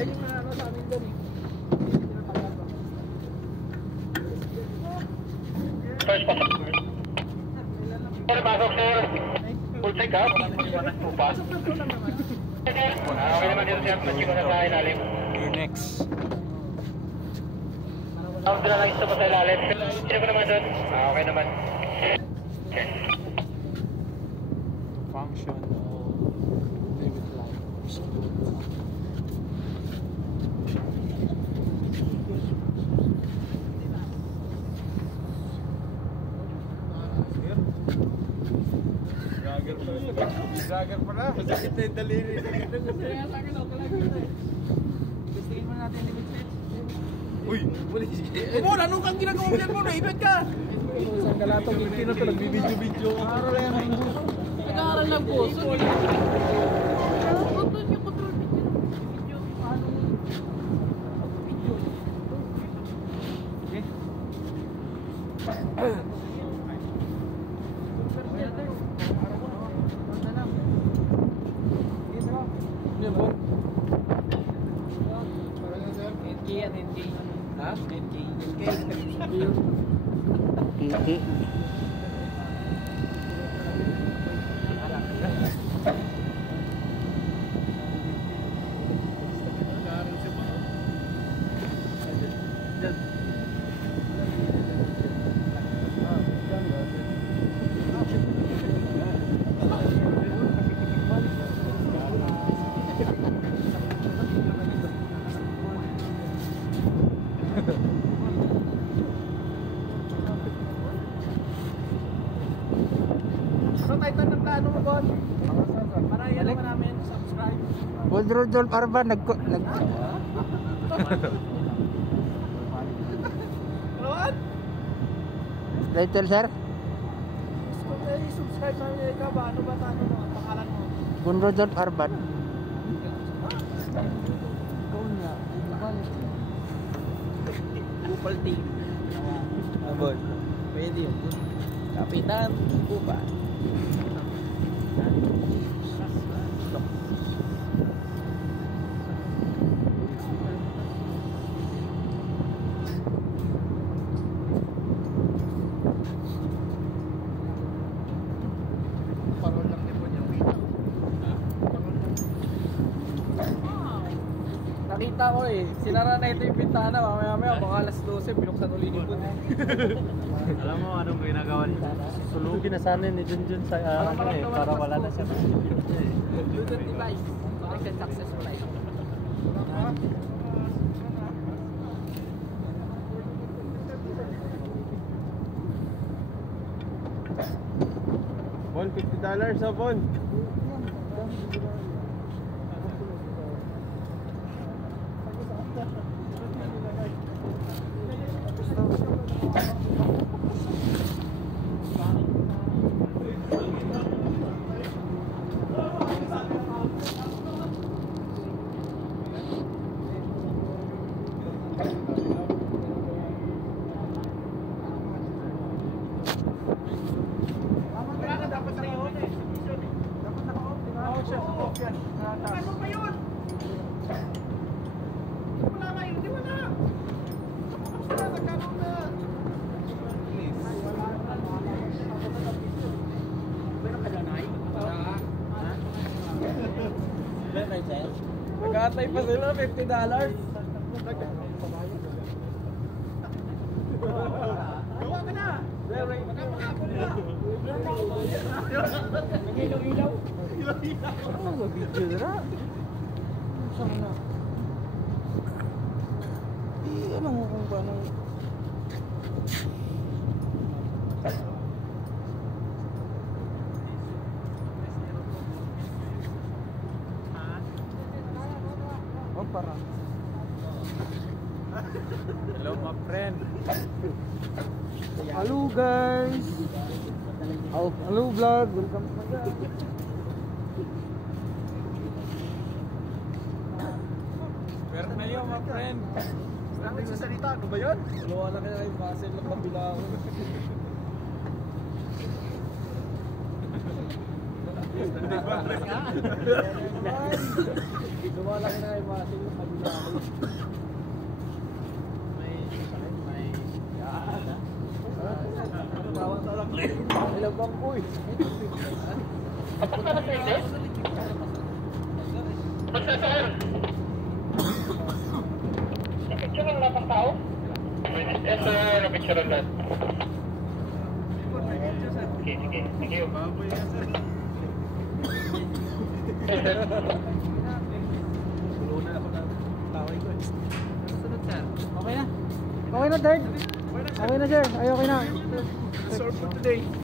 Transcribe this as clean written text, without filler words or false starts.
Yan yung ano sa amin doon eh. First pasok. Sorry, pasok sir. Full check up. Pasok na to lang naman. Okay naman dito siya. Matching ko na sa ilalim. Okay, next. Ang na lang ito pa sa ilalim. Sino ko naman doon? Okay naman. Okay. Function of David Light. Jagger pala. Masakit na yung daliri. Kaya sa akin ako lang yun eh. Gustingin mo natin limit switch. Uy! Mo, anong kang ginagawa mo yan mo? Naibet ka! Isang galatong yung kino to, nagbibidyo-video. Nag-aaral yan ang buso. Nag-aaral ng buso. Control yung control video. Video, paano video? Okay. Ha? NK. So title ng plano mo, Bon? Para yan naman namin, subscribe. Bon Rodolph Arban, Ano? title sir? Subscribe namin ikaw ba? Ano ba ano mo? Ang pangalan mo? Bon Rodolph Arban. Ikaw niya. Kupal team. Bon. Pwede yun. Kapitan Kupal. Nakita ko eh, sinara na ito yung bintana, mamaya baka alas 12, binuksan uli ni Bud eh. Alam mo anong ginagawa niya? Sulugin na sana ni Junjun sa para wala na siya. Bluetooth device, connection successful tayo. Bon, $50 sa Bon. Ano ba yun? Wala nga yun, di wala. Basta nagkaroon na. Meron ka lanay? Wala. Lanay sa'yo? Nag-aantay pa sila, $50. Gawa ka na! Magkapakapon na! Nag-ilaw-ilaw? Ano ba video na? Saan na? Alam mo kung paano parang hello my friend. Hello guys. Hello vlog. Welcome to my vlog. Meron na yun my friend. Saan nagsasalita? Ano ba yun? Wala ka na yung muscle ng kabila ako. Lumalaki na yung mga sino pag may sakit, may yaan ha. Ilang bang uy? Tapos na sa hindi? Magsasakar. Napicture ang lahat ng tao? Yes sir, napicture ang lahat. Okay, sige. Thank you. Tuluna ako ng taway ko eh. Sunod sir. Okay na? Okay na, third? Okay na, sir. Ay, okay na. Sir for today.